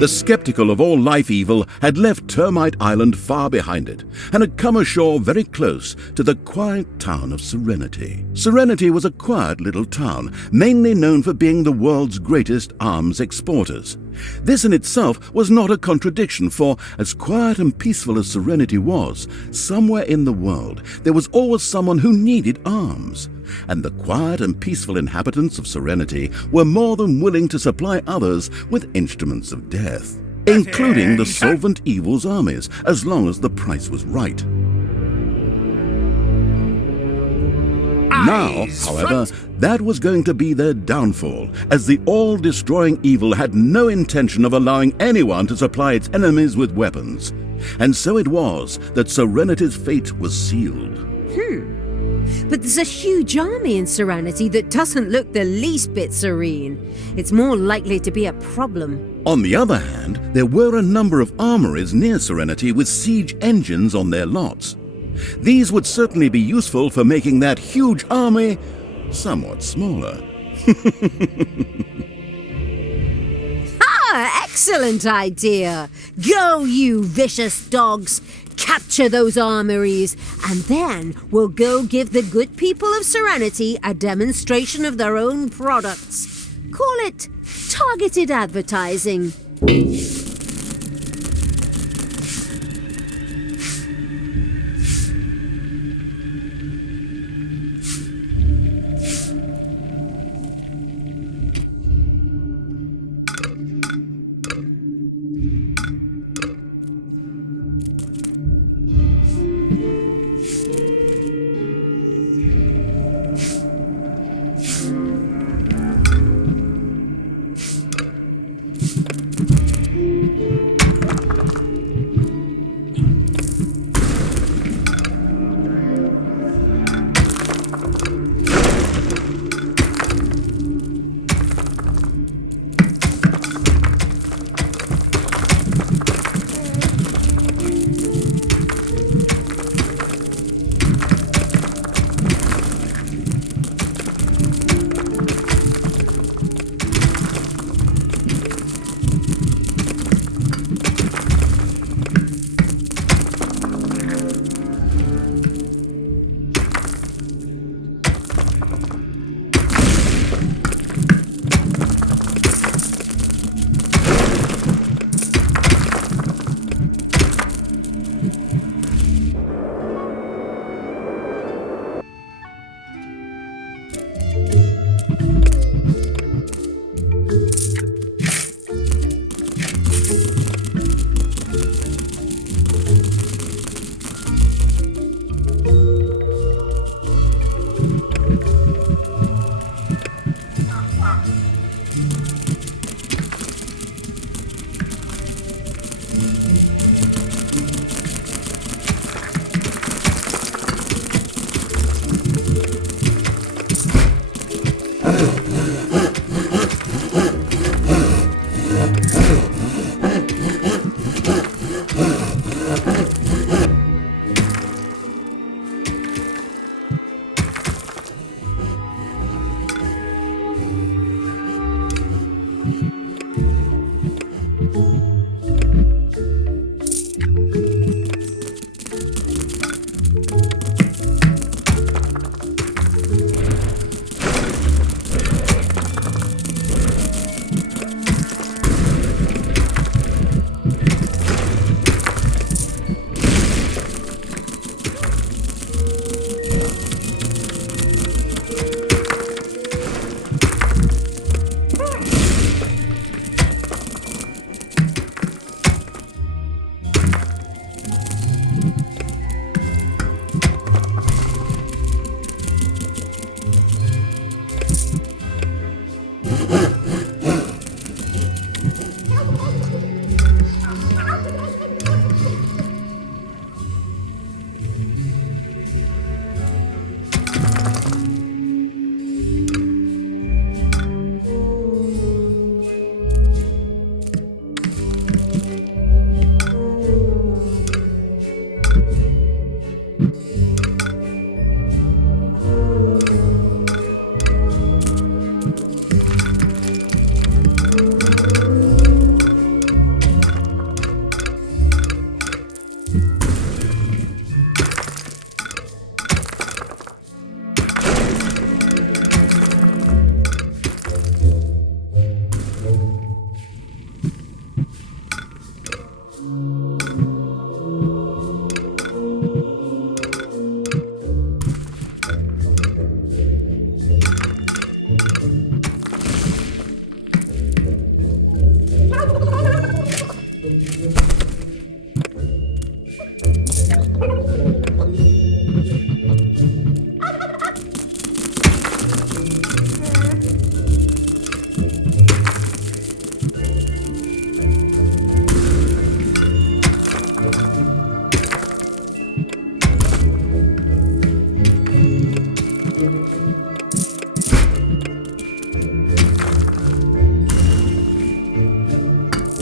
The skeptical of all life evil had left Termite Island far behind it and had come ashore very close to the quiet town of Serenity. Serenity was a quiet little town, mainly known for being the world's greatest arms exporters. This in itself was not a contradiction, for as quiet and peaceful as Serenity was, somewhere in the world there was always someone who needed arms. And the quiet and peaceful inhabitants of Serenity were more than willing to supply others with instruments of death, including the Solvent Evil's armies, as long as the price was right. Now, however, that was going to be their downfall, as the all-destroying evil had no intention of allowing anyone to supply its enemies with weapons. And so it was that Serenity's fate was sealed. But there's a huge army in Serenity that doesn't look the least bit serene. It's more likely to be a problem. On the other hand, there were a number of armories near Serenity with siege engines on their lots. These would certainly be useful for making that huge army somewhat smaller. Excellent idea! Go, you vicious dogs! Capture those armories, and then we'll go give the good people of Serenity a demonstration of their own products. Call it targeted advertising.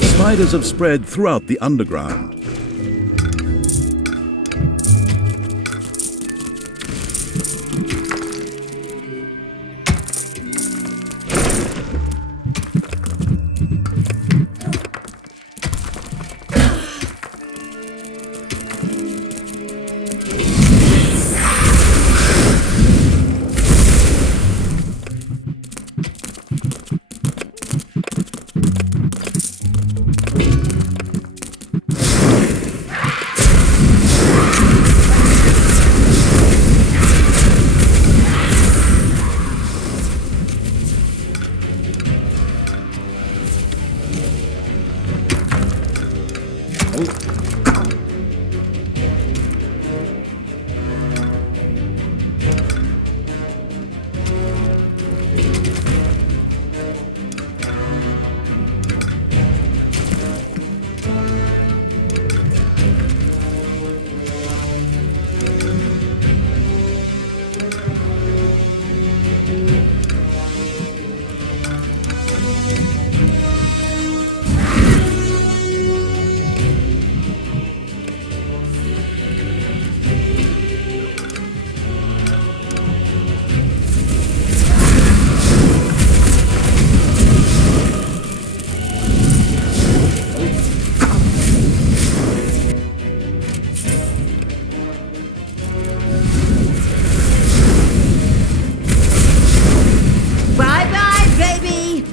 Spiders have spread throughout the underground. Bye-bye, baby!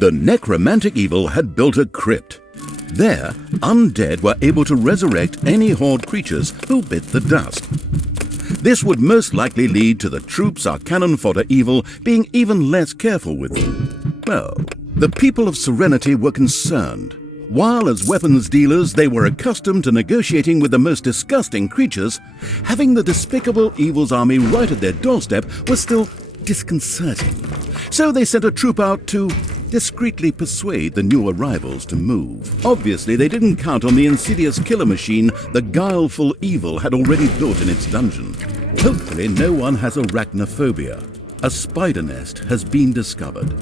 The necromantic evil had built a crypt. There, undead were able to resurrect any horde creatures who bit the dust. This would most likely lead to the troops our cannon fodder evil being even less careful with them. Well, the people of Serenity were concerned. While as weapons dealers they were accustomed to negotiating with the most disgusting creatures, having the despicable evil's army right at their doorstep was still disconcerting. So they sent a troop out to discreetly persuade the new arrivals to move. Obviously, they didn't count on the insidious killer machine the guileful evil had already built in its dungeon. Hopefully, no one has arachnophobia. A spider nest has been discovered.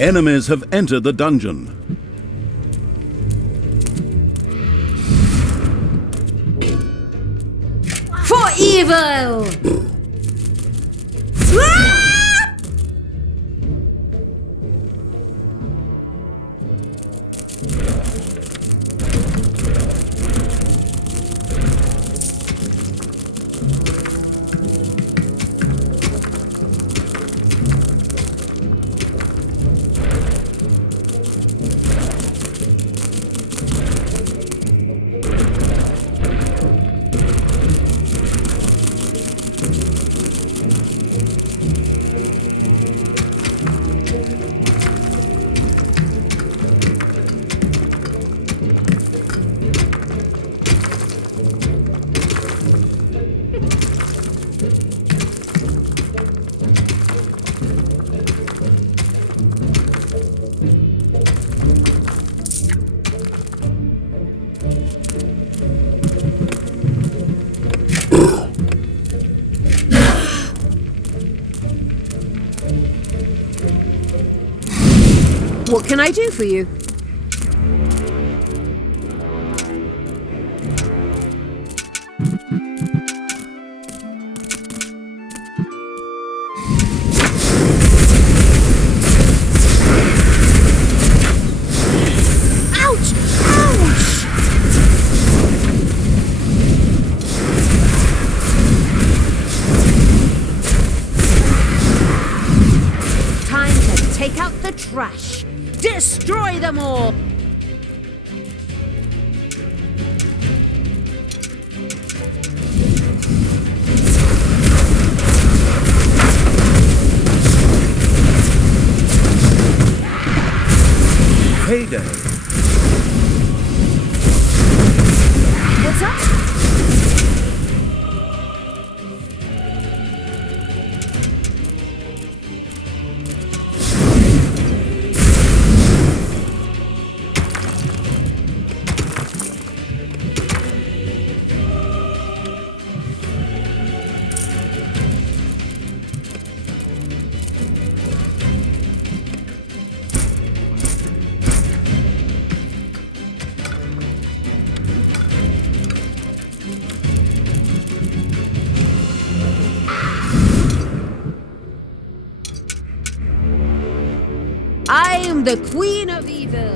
Enemies have entered the dungeon. For evil! can I do for you? Ouch! Ouch! Time to take out the trash. Destroy them all! Heyday! What's up? I am the Queen of Evil.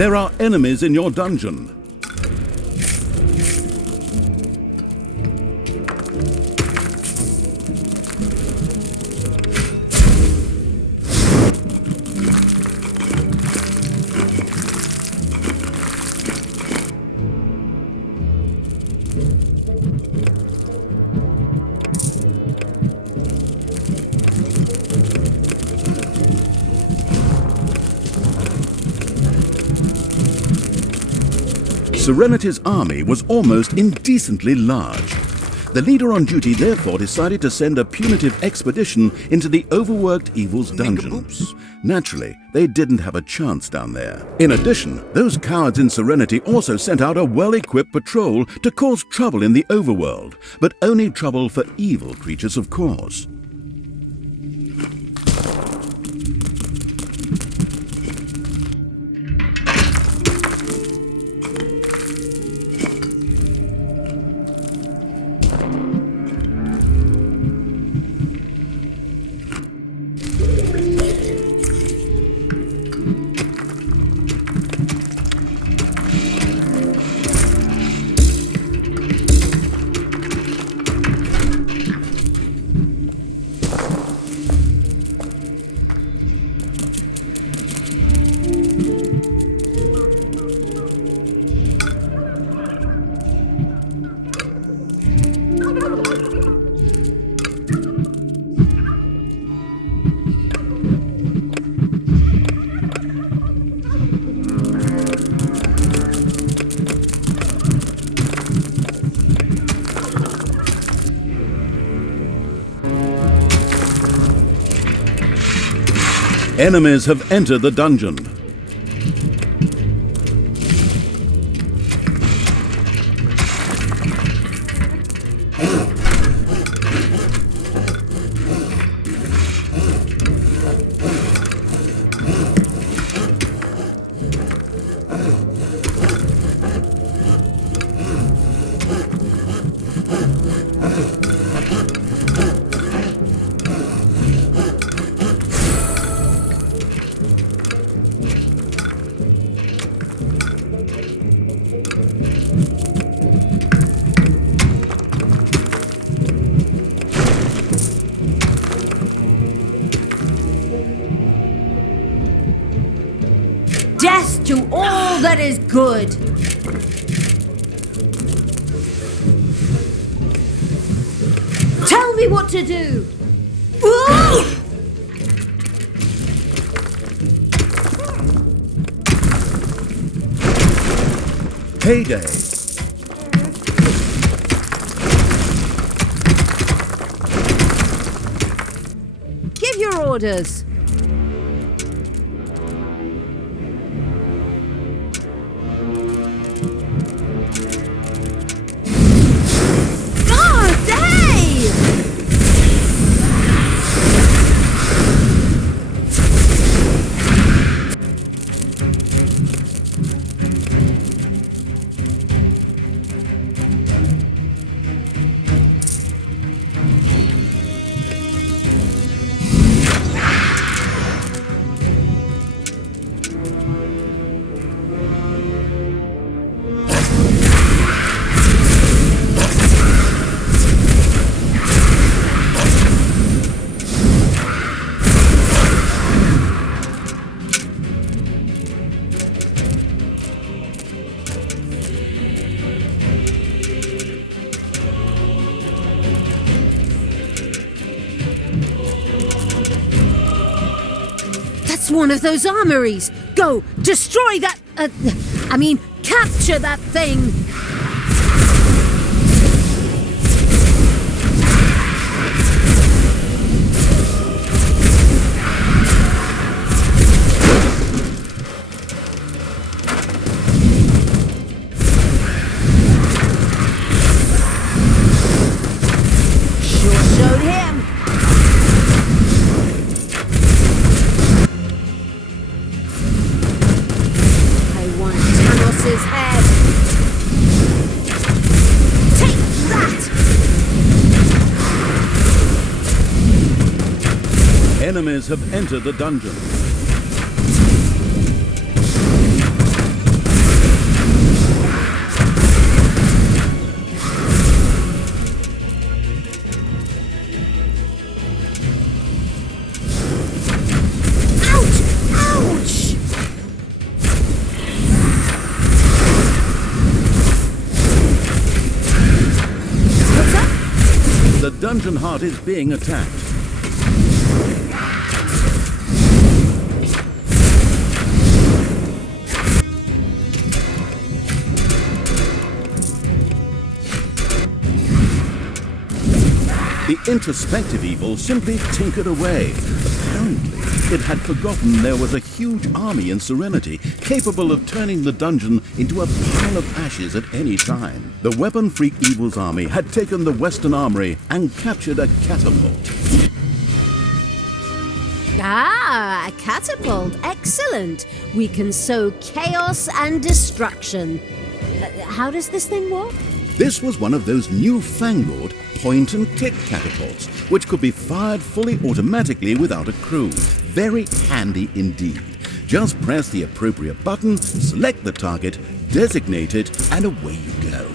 There are enemies in your dungeon. Serenity's army was almost indecently large. The leader on duty therefore decided to send a punitive expedition into the overworked Evil's dungeons. Naturally, they didn't have a chance down there. In addition, those cowards in Serenity also sent out a well-equipped patrol to cause trouble in the overworld, but only trouble for evil creatures, of course. Enemies have entered the dungeon. Death to all that is good! Tell me what to do! Ooh! Payday. Give your orders. One of those armories. Go, destroy that. Capture that thing. Sure showed him. His head. Take that! Enemies have entered the dungeon. The dungeon heart is being attacked. The introspective evil simply tinkered away. Apparently, it had forgotten there was a huge army in Serenity capable of turning the dungeon into a pile of ashes at any time. The weapon freak evil's army had taken the Western Armory and captured a catapult. Ah, a catapult. Excellent. We can sow chaos and destruction. How does this thing work? This was one of those newfangled point-and-click catapults, which could be fired fully automatically without a crew. Very handy indeed. Just press the appropriate button, select the target, designate it, and away you go.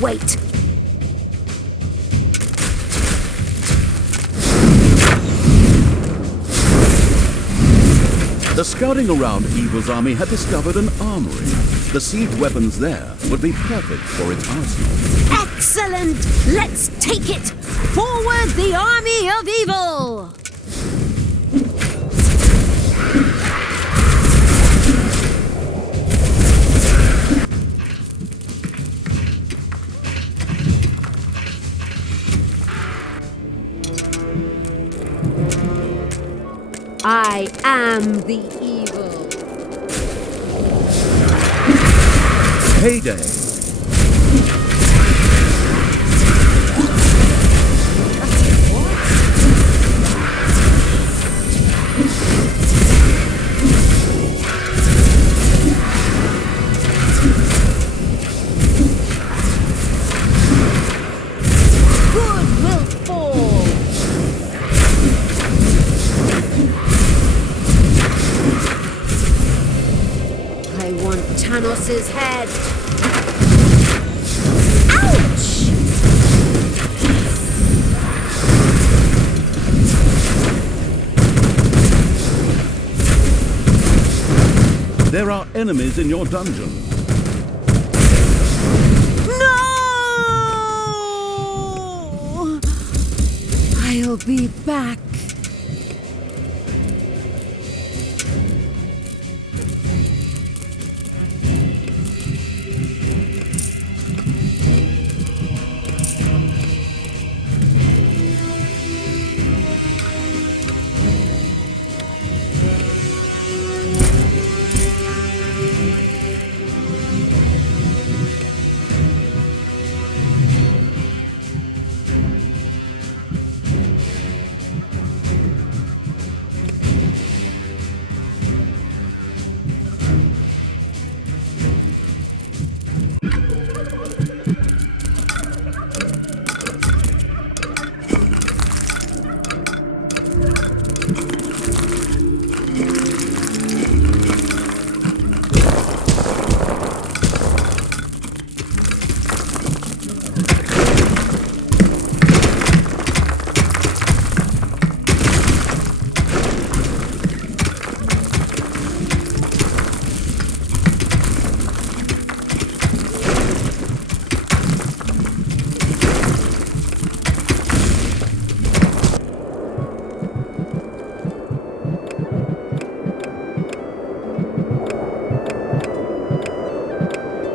wait. The scouting around Evil's army had discovered an armory. The siege weapons there would be perfect for its arsenal. Excellent! Let's take it! Forward the army of evil! I am the evil. Heyday! Good will fall. I want Tanos's head. Ouch! There are enemies in your dungeon. No! I'll be back.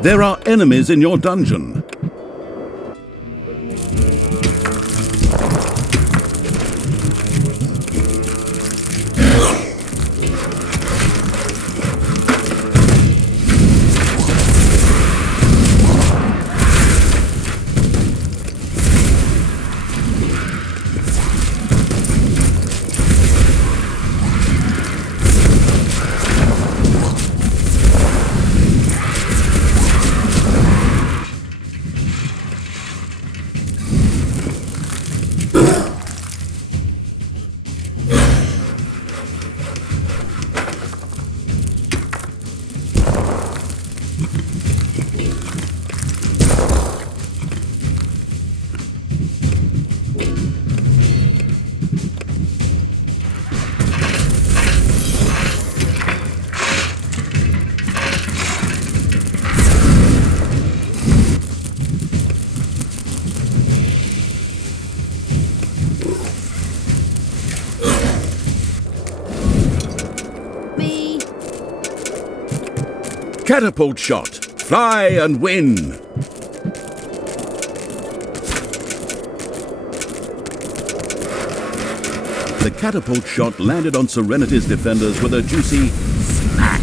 There are enemies in your dungeon. Catapult shot. Fly and win. The catapult shot landed on Serenity's defenders with a juicy smack.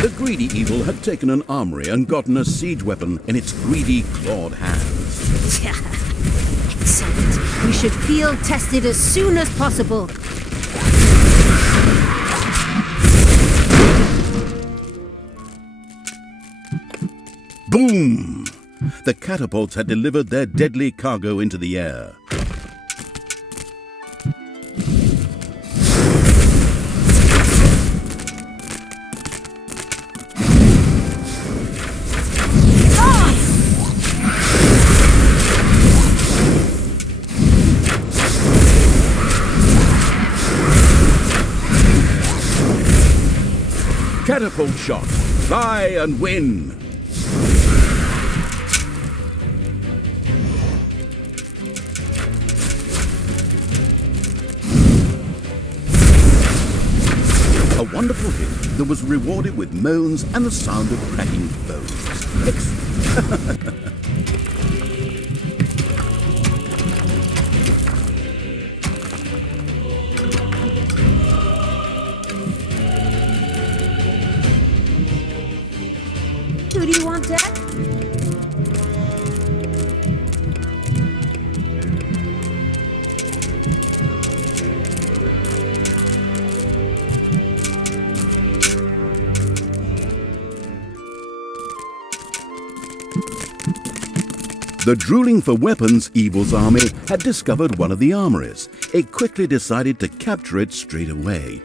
The greedy evil had taken an armory and gotten a siege weapon in its greedy, clawed hands. Excellent. We should field test it as soon as possible. Boom! The catapults had delivered their deadly cargo into the air. catapult shot. Fly and win. A wonderful hit that was rewarded with moans and the sound of cracking bones. Excellent. Who do you want, Dad? The drooling for weapons Evil's army had discovered one of the armories. It quickly decided to capture it straight away.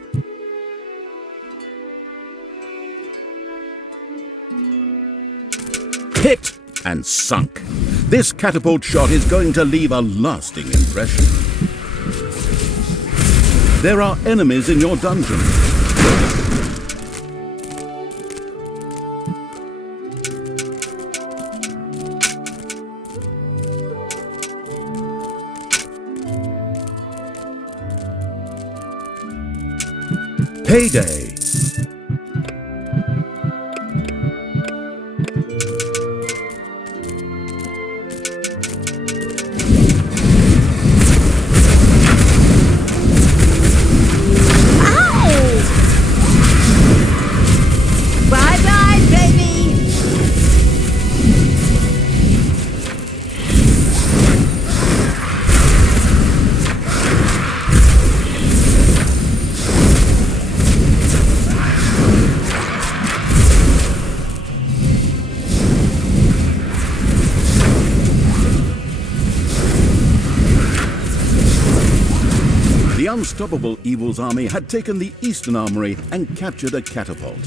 Hit and sunk. This catapult shot is going to leave a lasting impression. There are enemies in your dungeon. Payday. Bye-bye, baby! The unstoppable Evil's army had taken the eastern armory and captured a catapult.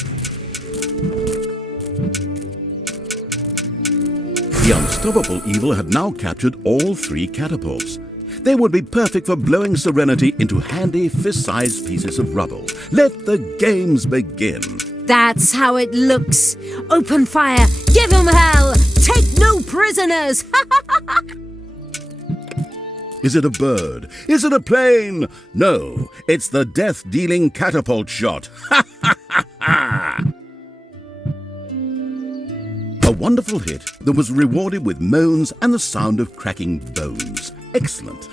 The unstoppable Evil had now captured all 3 catapults. They would be perfect for blowing Serenity into handy fist-sized pieces of rubble. Let the games begin. That's how it looks. Open fire, give 'em hell, take no prisoners! Is it a bird? Is it a plane? No, it's the death-dealing catapult shot. Ha ha ha ha! A wonderful hit that was rewarded with moans and the sound of cracking bones. Excellent.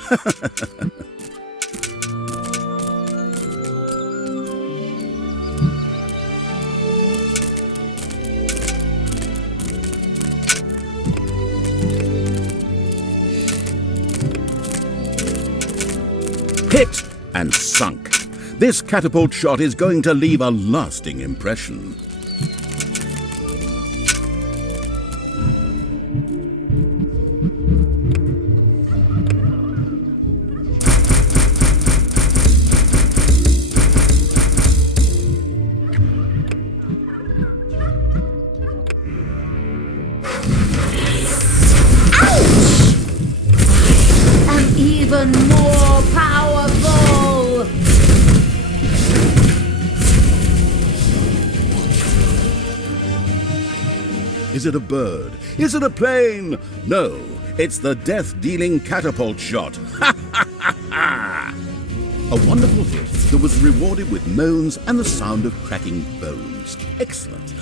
Hit and sunk. This catapult shot is going to leave a lasting impression. Even more powerful! Is it a bird? Is it a plane? No, it's the death-dealing catapult shot. Ha ha ha ha! A wonderful hit that was rewarded with moans and the sound of cracking bones. Excellent.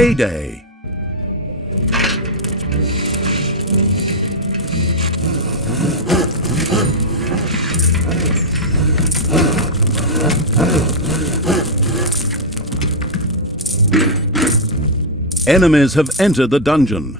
Payday! Enemies have entered the dungeon.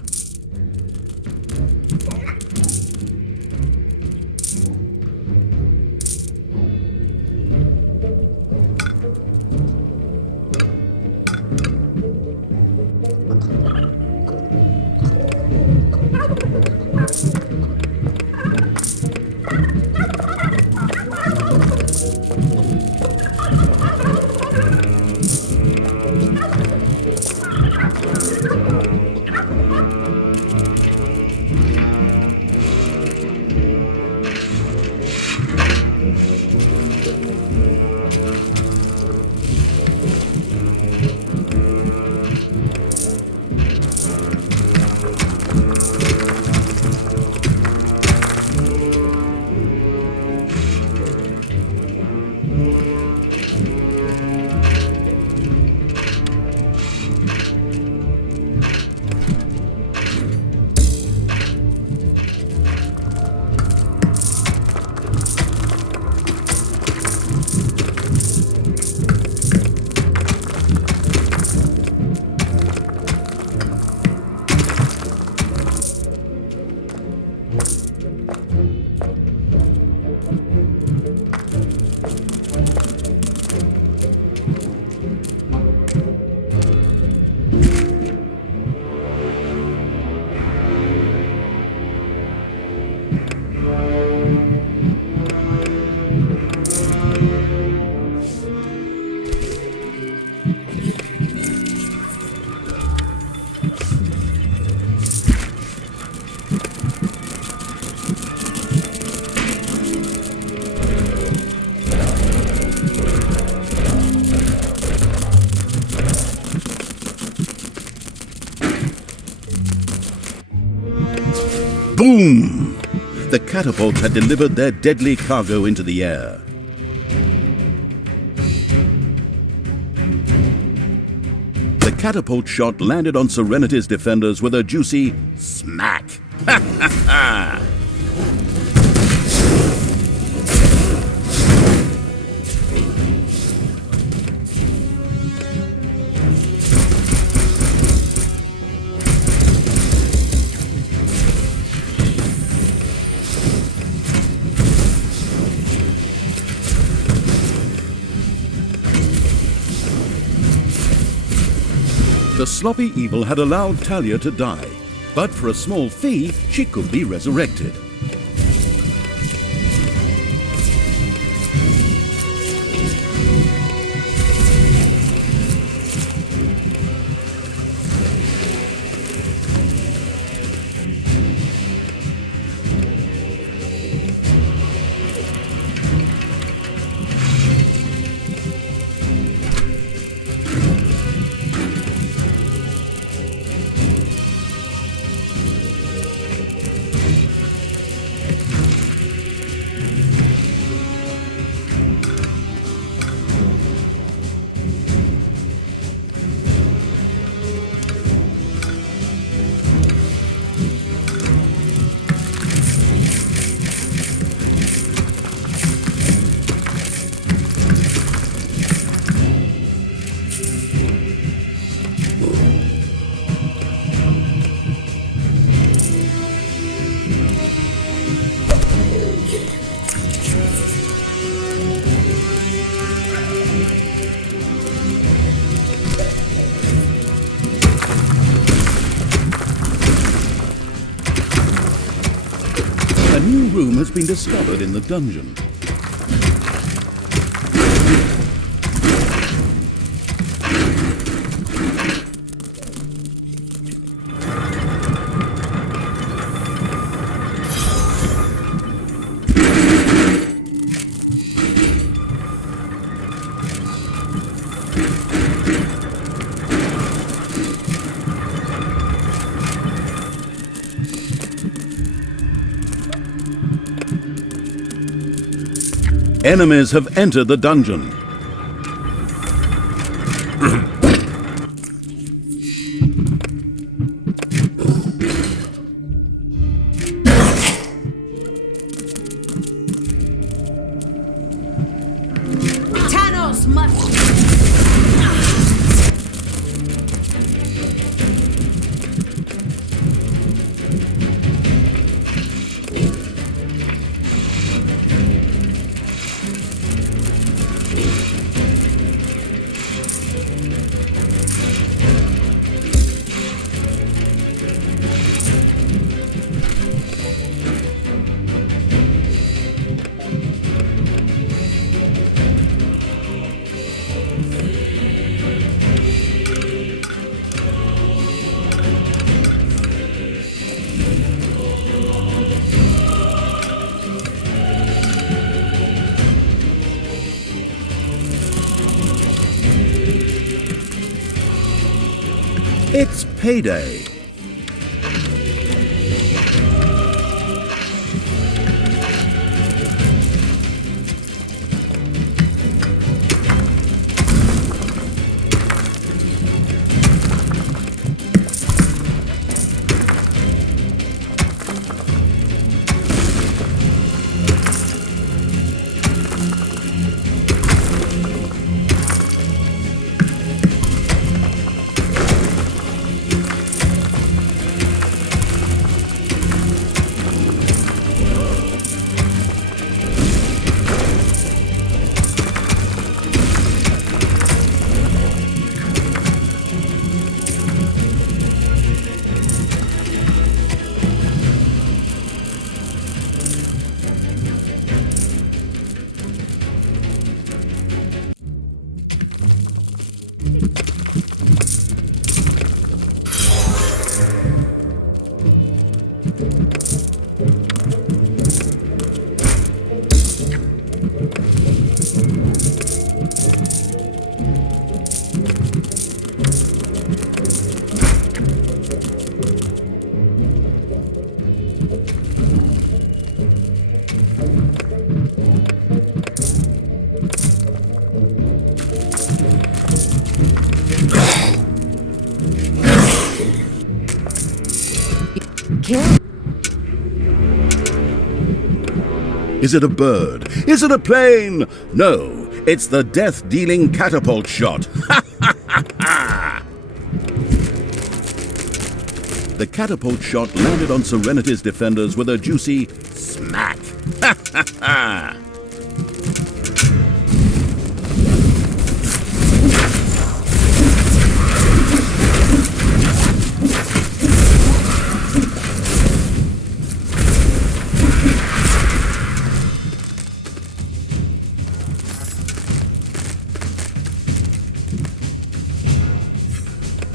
Boom! The catapult had delivered their deadly cargo into the air. The catapult shot landed on Serenity's defenders with a juicy smack. Ha ha ha! The sloppy evil had allowed Talia to die, but for a small fee, she could be resurrected. A new room has been discovered in the dungeon. Enemies have entered the dungeon. This must... It's payday. Is it a bird? Is it a plane? No, it's the death-dealing catapult shot. The catapult shot landed on Serenity's defenders with a juicy smack.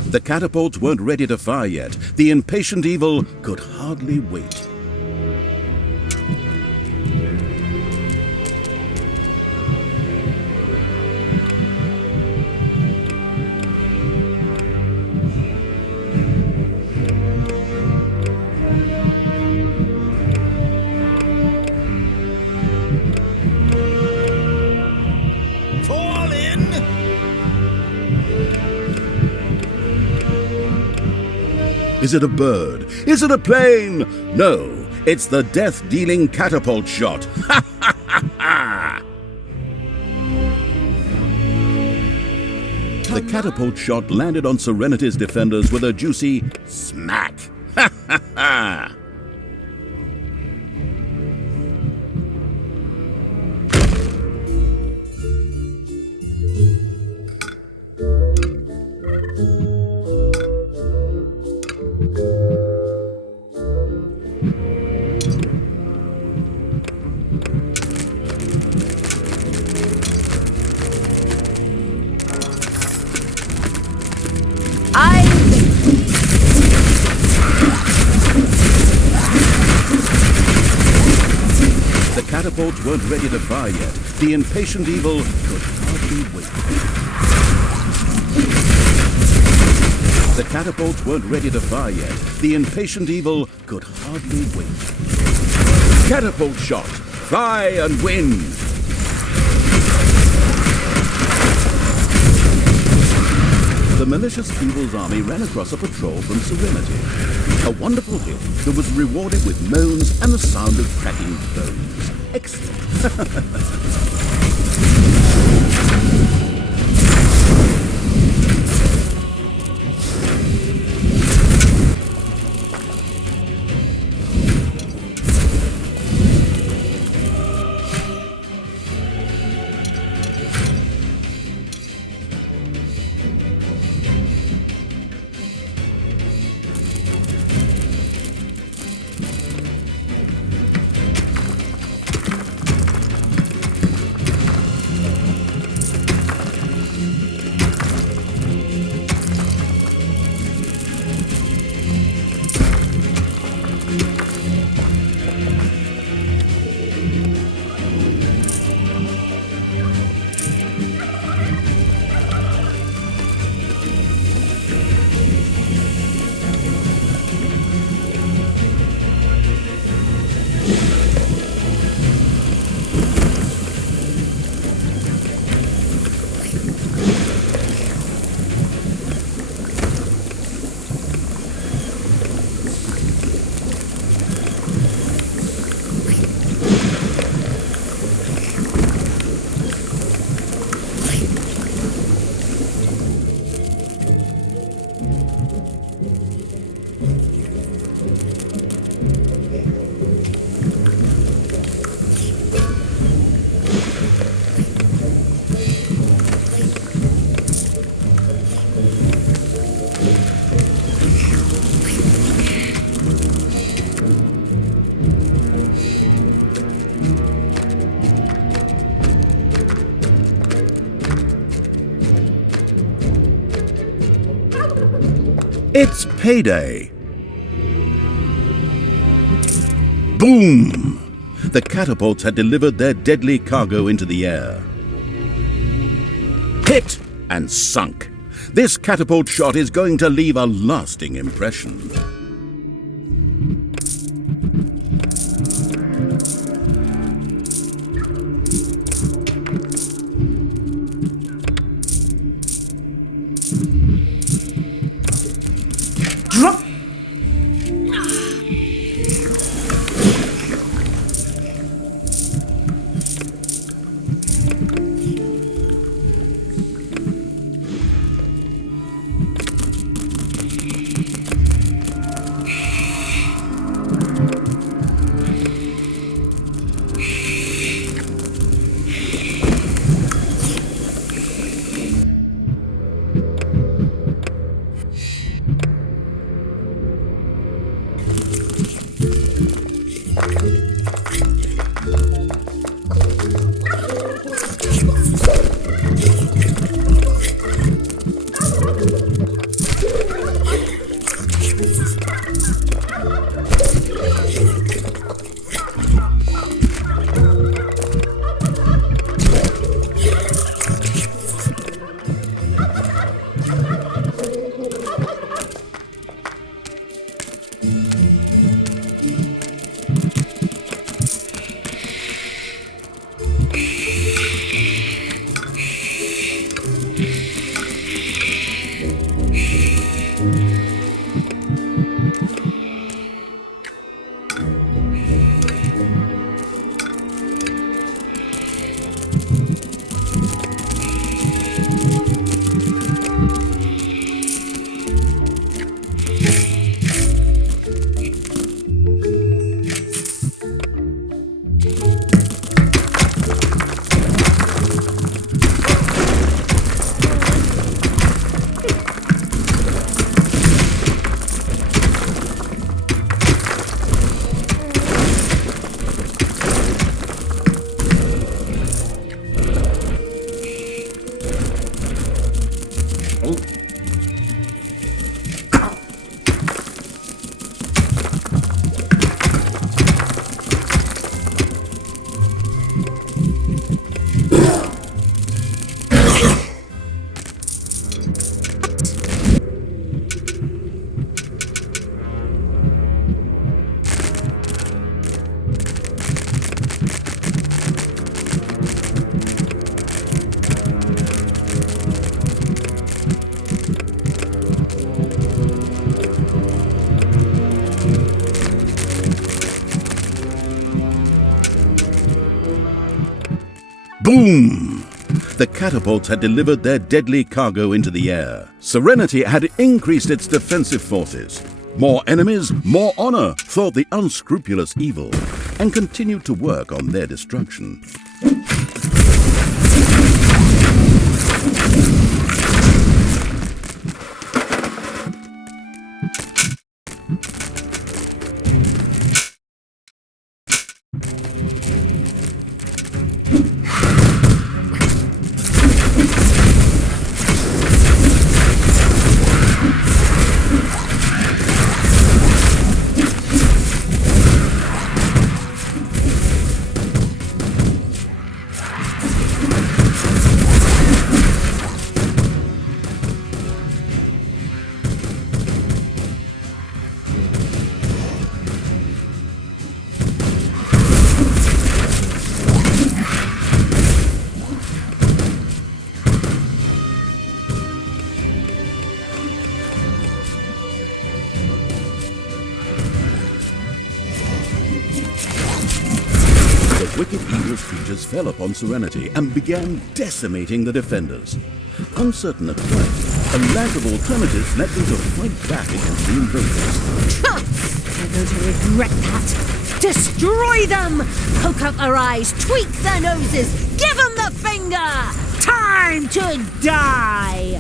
The catapults weren't ready to fire yet. The impatient evil could hardly wait. Fall in! Is it a bird? Is it a plane? No, it's the death-dealing catapult shot. The catapult shot landed on Serenity's defenders with a juicy smack. The catapults weren't ready to fire yet. The impatient evil could hardly wait. The catapults weren't ready to fire yet. The impatient evil could hardly wait. Catapult shot. Fly and win. The malicious evil's army ran across a patrol from Serenity. A wonderful hit that was rewarded with moans and the sound of cracking bones. Excellent. It's payday! Boom! The catapults had delivered their deadly cargo into the air. Hit and sunk. This catapult shot is going to leave a lasting impression. Drop! Boom! The catapults had delivered their deadly cargo into the air. Serenity had increased its defensive forces. More enemies, more honor, thought the unscrupulous evil, and continued to work on their destruction. Wicked evil creatures fell upon Serenity and began decimating the defenders. Uncertain at first, a lack of alternatives led them to fight back against the invaders. They're going to regret that. Destroy them! Poke out their eyes, tweak their noses, give them the finger! Time to die!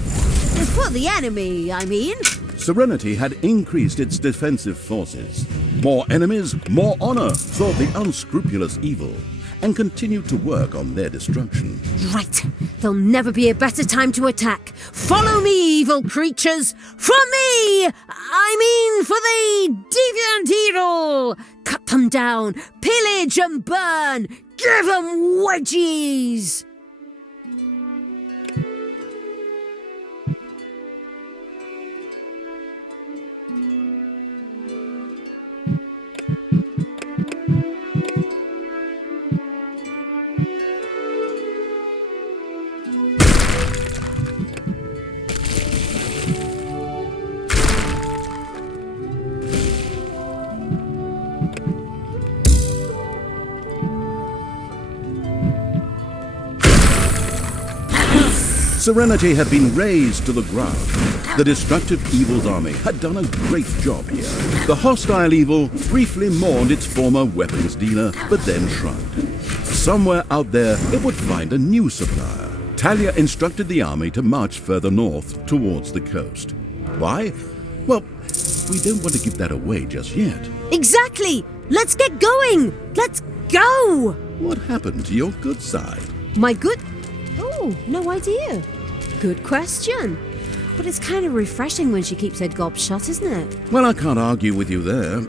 For the enemy, I mean. Serenity had increased its defensive forces. More enemies, more honor, thought the unscrupulous evil, and continued to work on their destruction. Right. There'll never be a better time to attack. Follow me, evil creatures. From me! I mean for the deviant evil! Cut them down, pillage and burn! Give them wedgies! Serenity had been razed to the ground. The destructive evil's army had done a great job here. The hostile evil briefly mourned its former weapons dealer, but then shrugged. Somewhere out there, it would find a new supplier. Talia instructed the army to march further north towards the coast. Why? Well, we don't want to give that away just yet. Exactly! Let's get going! Let's go! What happened to your good side? My good... Oh, no idea. Good question. But it's kind of refreshing when she keeps her gob shut, isn't it? Well, I can't argue with you there.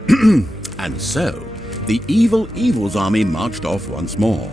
And so, the evil's army marched off once more.